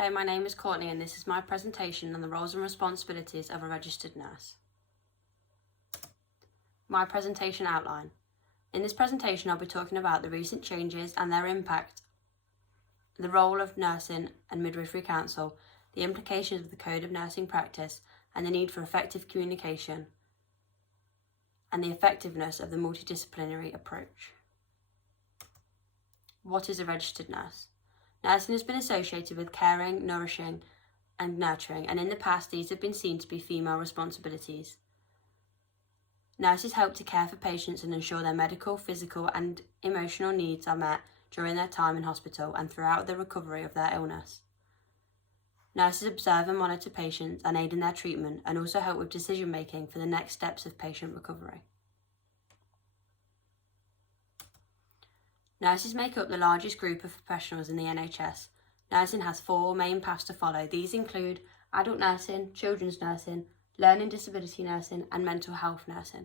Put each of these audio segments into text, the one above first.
Hello, my name is Courtney and this is my presentation on the roles and responsibilities of a registered nurse. My presentation outline. In this presentation I'll be talking about the recent changes and their impact, the role of Nursing and Midwifery Council, the implications of the Code of Nursing Practice and the need for effective communication, and the effectiveness of the multidisciplinary approach. What is a registered nurse? Nursing has been associated with caring, nourishing and nurturing, and in the past these have been seen to be female responsibilities. Nurses help to care for patients and ensure their medical, physical and emotional needs are met during their time in hospital and throughout the recovery of their illness. Nurses observe and monitor patients and aid in their treatment and also help with decision making for the next steps of patient recovery. Nurses make up the largest group of professionals in the NHS. Nursing has 4 main paths to follow. These include adult nursing, children's nursing, learning disability nursing and mental health nursing.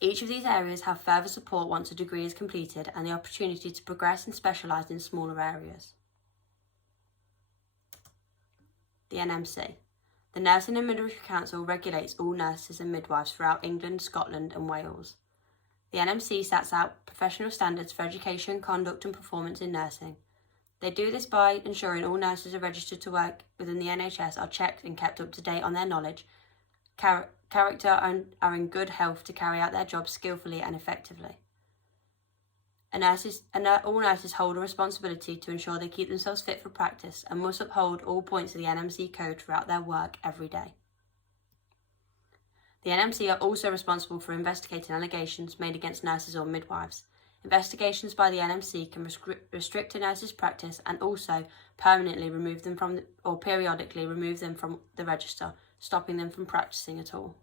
Each of these areas have further support once a degree is completed and the opportunity to progress and specialise in smaller areas. The NMC. The Nursing and Midwifery Council regulates all nurses and midwives throughout England, Scotland and Wales. The NMC sets out professional standards for education, conduct and performance in nursing. They do this by ensuring all nurses are registered to work within the NHS are checked and kept up to date on their knowledge, character and are in good health to carry out their jobs skillfully and effectively. All nurses hold a responsibility to ensure they keep themselves fit for practice and must uphold all points of the NMC code throughout their work every day. The NMC are also responsible for investigating allegations made against nurses or midwives. Investigations by the NMC can restrict a nurse's practice and also permanently remove them from or periodically remove them from the register, stopping them from practicing at all.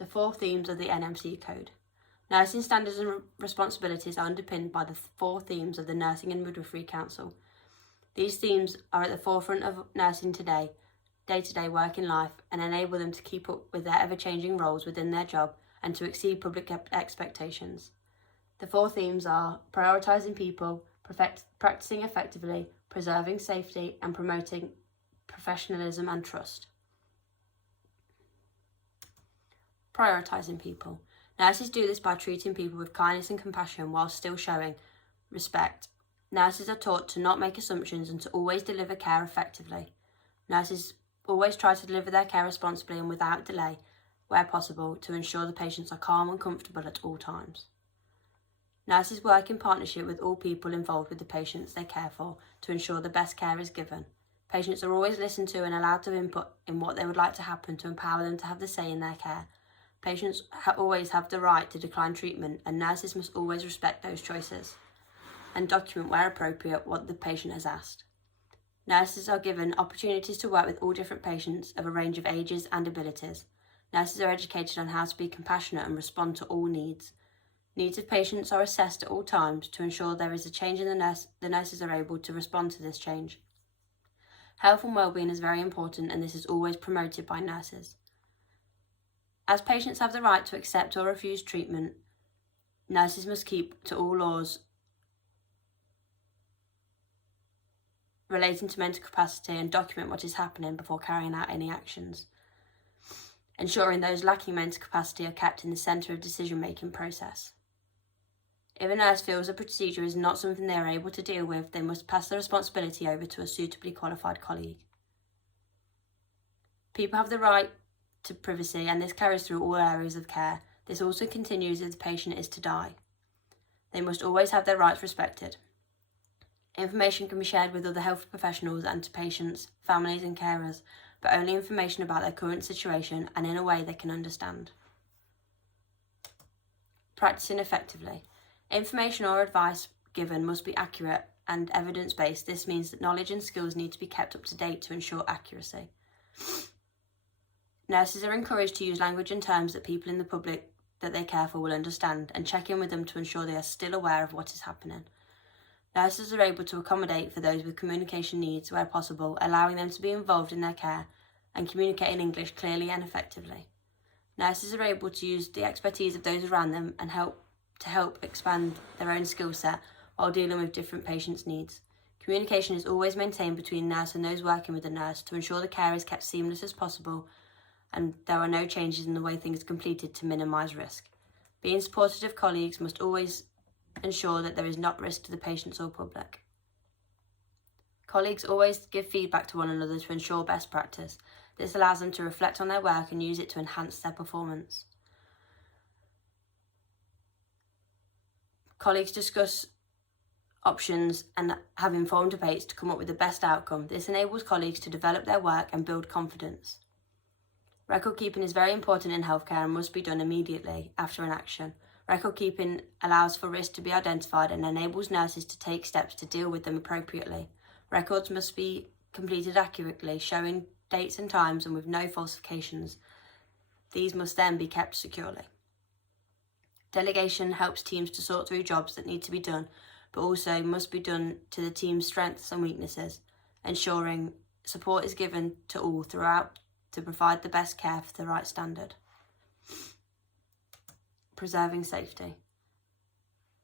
The 4 themes of the NMC code. Nursing standards and responsibilities are underpinned by the 4 themes of the Nursing and Midwifery Council. These themes are at the forefront of nursing today, day-to-day working life, and enable them to keep up with their ever-changing roles within their job and to exceed public expectations. The 4 themes are prioritising people, practising effectively, preserving safety and promoting professionalism and trust. Prioritising people. Nurses do this by treating people with kindness and compassion while still showing respect. Nurses are taught to not make assumptions and to always deliver care effectively. Nurses always try to deliver their care responsibly and without delay, where possible, to ensure the patients are calm and comfortable at all times. Nurses work in partnership with all people involved with the patients they care for to ensure the best care is given. Patients are always listened to and allowed to input in what they would like to happen to empower them to have the say in their care. Patients always have the right to decline treatment and nurses must always respect those choices and document where appropriate what the patient has asked. Nurses are given opportunities to work with all different patients of a range of ages and abilities. Nurses are educated on how to be compassionate and respond to all needs. Needs of patients are assessed at all times to ensure there is a change in the nurses are able to respond to this change. Health and well-being is very important and this is always promoted by nurses. As patients have the right to accept or refuse treatment, nurses must keep to all laws relating to mental capacity and document what is happening before carrying out any actions, ensuring those lacking mental capacity are kept in the centre of decision-making process. If a nurse feels a procedure is not something they are able to deal with, they must pass the responsibility over to a suitably qualified colleague. People have the right to privacy and this carries through all areas of care. This also continues if the patient is to die. They must always have their rights respected. Information can be shared with other health professionals and to patients, families and carers, but only information about their current situation and in a way they can understand. Practising effectively. Information or advice given must be accurate and evidence-based. This means that knowledge and skills need to be kept up to date to ensure accuracy. Nurses are encouraged to use language and terms that people in the public that they care for will understand and check in with them to ensure they are still aware of what is happening. Nurses are able to accommodate for those with communication needs where possible, allowing them to be involved in their care and communicate in English clearly and effectively. Nurses are able to use the expertise of those around them and help expand their own skill set while dealing with different patients' needs. Communication is always maintained between nurse and those working with the nurse to ensure the care is kept seamless as possible and there are no changes in the way things are completed to minimise risk. Being supportive of colleagues must always ensure that there is not risk to the patients or public. Colleagues always give feedback to one another to ensure best practice. This allows them to reflect on their work and use it to enhance their performance. Colleagues discuss options and have informed debates to come up with the best outcome. This enables colleagues to develop their work and build confidence. Record keeping is very important in healthcare and must be done immediately after an action. Record keeping allows for risks to be identified and enables nurses to take steps to deal with them appropriately. Records must be completed accurately, showing dates and times and with no falsifications. These must then be kept securely. Delegation helps teams to sort through jobs that need to be done, but also must be done to the team's strengths and weaknesses, ensuring support is given to all throughout to provide the best care for the right standard. Preserving safety.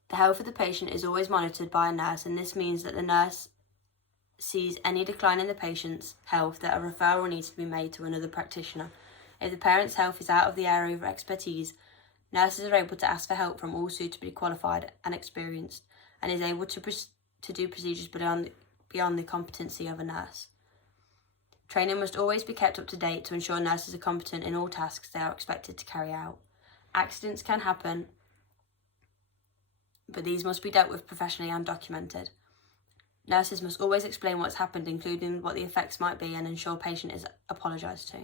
The health of the patient is always monitored by a nurse, and this means that the nurse sees any decline in the patient's health that a referral needs to be made to another practitioner. If the parent's health is out of the area of expertise, nurses are able to ask for help from all suitably qualified and experienced, and is able to do procedures beyond the competency of a nurse. Training must always be kept up to date to ensure nurses are competent in all tasks they are expected to carry out. Accidents can happen, but these must be dealt with professionally and documented. Nurses must always explain what's happened, including what the effects might be, and ensure patient is apologised to.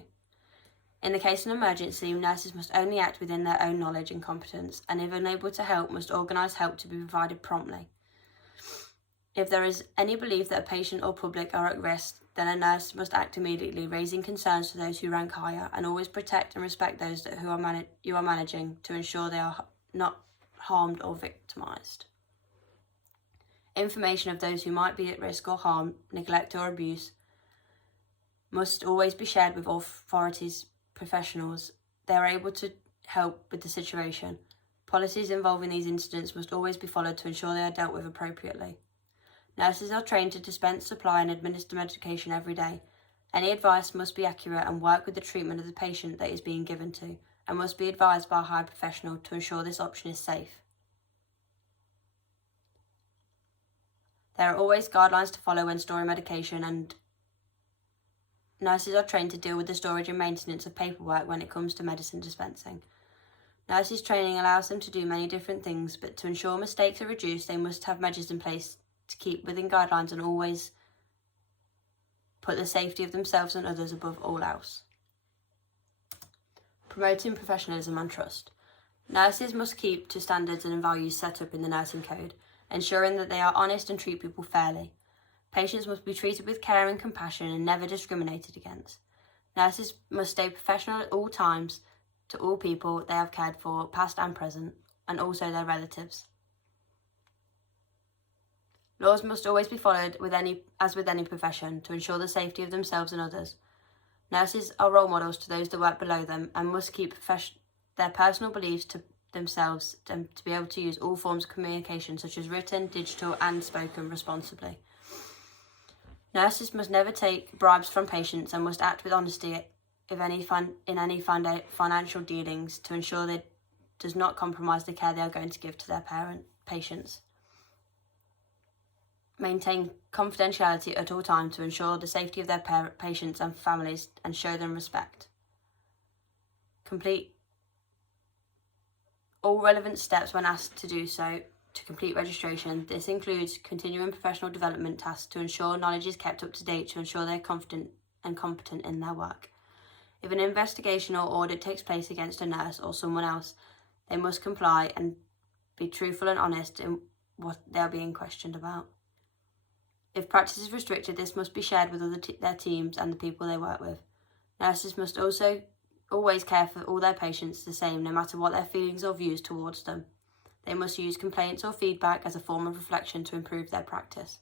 In the case of an emergency, nurses must only act within their own knowledge and competence, and if unable to help, must organise help to be provided promptly. If there is any belief that a patient or public are at risk, then a nurse must act immediately, raising concerns to those who rank higher, and always protect and respect those you are managing to ensure they are not harmed or victimised. Information of those who might be at risk or harm, neglect or abuse must always be shared with authorities, professionals. They are able to help with the situation. Policies involving these incidents must always be followed to ensure they are dealt with appropriately. Nurses are trained to dispense, supply and administer medication every day. Any advice must be accurate and work with the treatment of the patient that is being given to, and must be advised by a high professional to ensure this option is safe. There are always guidelines to follow when storing medication, and nurses are trained to deal with the storage and maintenance of paperwork when it comes to medicine dispensing. Nurses training allows them to do many different things, but to ensure mistakes are reduced, they must have measures in place to keep within guidelines and always put the safety of themselves and others above all else. Promoting professionalism and trust. Nurses must keep to standards and values set up in the nursing code, ensuring that they are honest and treat people fairly. Patients must be treated with care and compassion and never discriminated against. Nurses must stay professional at all times to all people they have cared for, past and present, and also their relatives. Laws must always be followed as with any profession to ensure the safety of themselves and others. Nurses are role models to those that work below them and must keep their personal beliefs to themselves and to be able to use all forms of communication such as written, digital and spoken responsibly. Nurses must never take bribes from patients and must act with honesty in any financial dealings to ensure they does not compromise the care they are going to give to their patients. Maintain confidentiality at all times to ensure the safety of their patients and families and show them respect. Complete all relevant steps when asked to do so to complete registration. This includes continuing professional development tasks to ensure knowledge is kept up to date to ensure they're confident and competent in their work. If an investigation or audit takes place against a nurse or someone else, they must comply and be truthful and honest in what they're being questioned about. If practice is restricted, this must be shared with their teams and the people they work with. Nurses must also always care for all their patients the same, no matter what their feelings or views towards them. They must use complaints or feedback as a form of reflection to improve their practice.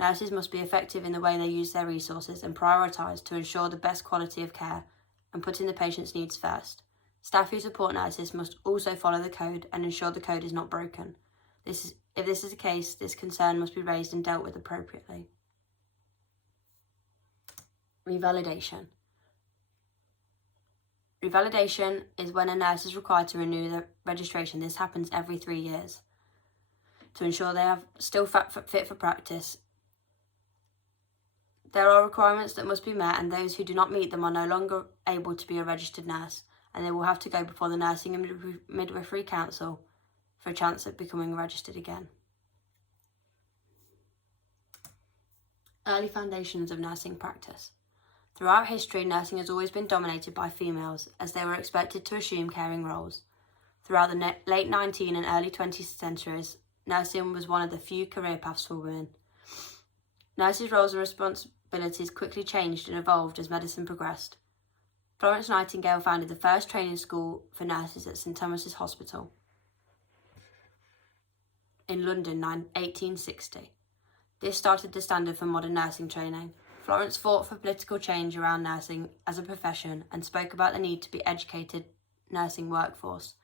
Nurses must be effective in the way they use their resources and prioritise to ensure the best quality of care and putting the patient's needs first. Staff who support nurses must also follow the code and ensure the code is not broken. This If this is the case, this concern must be raised and dealt with appropriately. Revalidation. Revalidation is when a nurse is required to renew their registration. This happens every 3 years to ensure they are still fit for practice. There are requirements that must be met, and those who do not meet them are no longer able to be a registered nurse, and they will have to go before the Nursing and Midwifery Council for a chance at becoming registered again. Early foundations of nursing practice. Throughout history, nursing has always been dominated by females, as they were expected to assume caring roles. Throughout the late 19th and early 20th centuries, nursing was one of the few career paths for women. Nurses' roles and responsibilities quickly changed and evolved as medicine progressed. Florence Nightingale founded the first training school for nurses at St Thomas's Hospital in London in 1860. This started the standard for modern nursing training. Florence fought for political change around nursing as a profession and spoke about the need to be educated nursing workforce.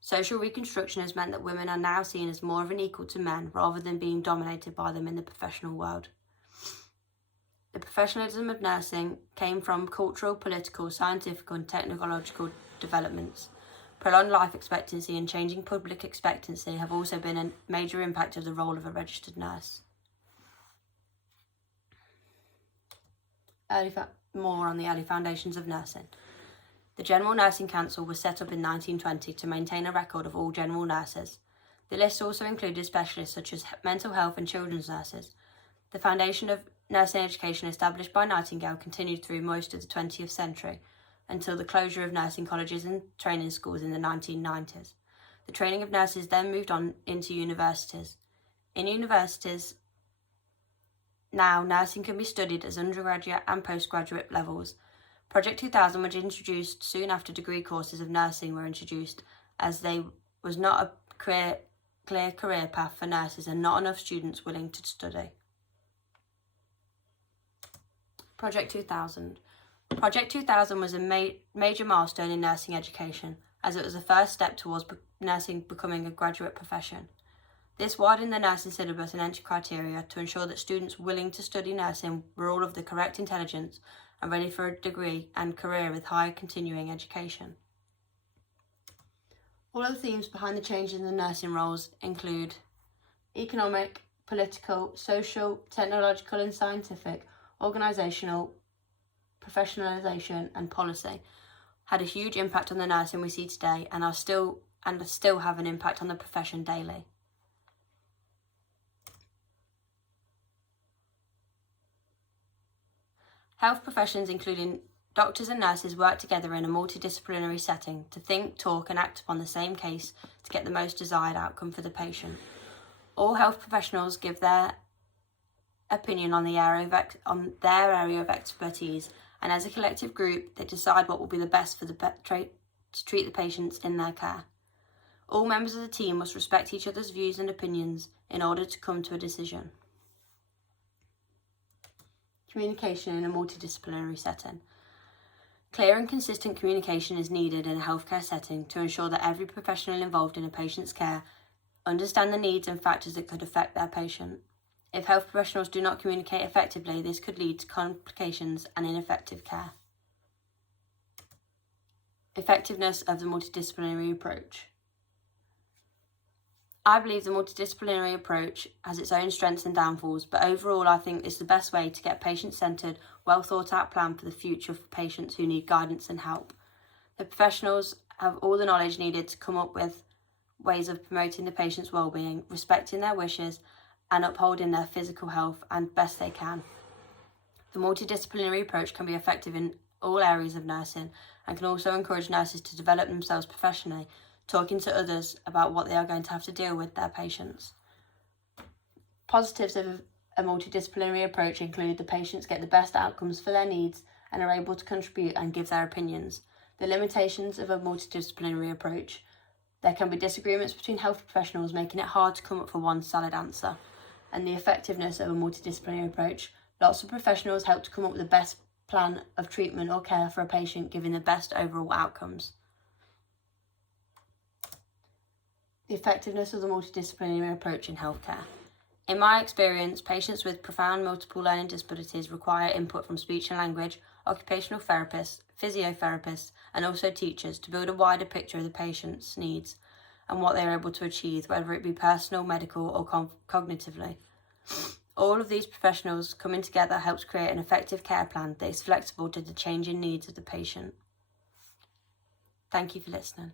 Social reconstruction has meant that women are now seen as more of an equal to men rather than being dominated by them in the professional world. The professionalism of nursing came from cultural, political, scientific and technological developments. Prolonged life expectancy and changing public expectancy have also been a major impact of the role of a registered nurse. More on the early foundations of nursing. The General Nursing Council was set up in 1920 to maintain a record of all general nurses. The list also included specialists such as mental health and children's nurses. The foundation of nursing education established by Nightingale continued through most of the 20th century until the closure of nursing colleges and training schools in the 1990s. The training of nurses then moved on into universities. In universities, now, nursing can be studied as undergraduate and postgraduate levels. Project 2000 was introduced soon after degree courses of nursing were introduced, as there was not a clear career path for nurses and not enough students willing to study. Project 2000. Project 2000 was a major milestone in nursing education, as it was the first step towards nursing becoming a graduate profession. This widened the nursing syllabus and entry criteria to ensure that students willing to study nursing were all of the correct intelligence and ready for a degree and career with higher continuing education. All of the themes behind the changes in the nursing roles include economic, political, social, technological and scientific, organisational, professionalisation and policy had a huge impact on the nursing we see today and still have an impact on the profession daily. Health professions, including doctors and nurses, work together in a multidisciplinary setting to think, talk and act upon the same case to get the most desired outcome for the patient. All health professionals give their opinion on their area of expertise, and as a collective group they decide what will be the best for to treat the patients in their care. All members of the team must respect each other's views and opinions in order to come to a decision. Communication in a multidisciplinary setting. Clear and consistent communication is needed in a healthcare setting to ensure that every professional involved in a patient's care understand the needs and factors that could affect their patient. If health professionals do not communicate effectively, this could lead to complications and ineffective care. Effectiveness of the multidisciplinary approach. I believe the multidisciplinary approach has its own strengths and downfalls, but overall I think it's the best way to get a patient-centred, well thought out plan for the future for patients who need guidance and help. The professionals have all the knowledge needed to come up with ways of promoting the patient's well-being, respecting their wishes and upholding their physical health and best they can. The multidisciplinary approach can be effective in all areas of nursing and can also encourage nurses to develop themselves professionally, talking to others about what they are going to have to deal with their patients. Positives of a multidisciplinary approach include the patients get the best outcomes for their needs and are able to contribute and give their opinions. The limitations of a multidisciplinary approach. There can be disagreements between health professionals, making it hard to come up with one solid answer. And the effectiveness of a multidisciplinary approach. Lots of professionals help to come up with the best plan of treatment or care for a patient, giving the best overall outcomes. The effectiveness of the multidisciplinary approach in healthcare. In my experience, patients with profound multiple learning disabilities require input from speech and language, occupational therapists, physiotherapists, and also teachers to build a wider picture of the patient's needs and what they are able to achieve, whether it be personal, medical, or cognitively. All of these professionals coming together helps create an effective care plan that is flexible to the changing needs of the patient. Thank you for listening.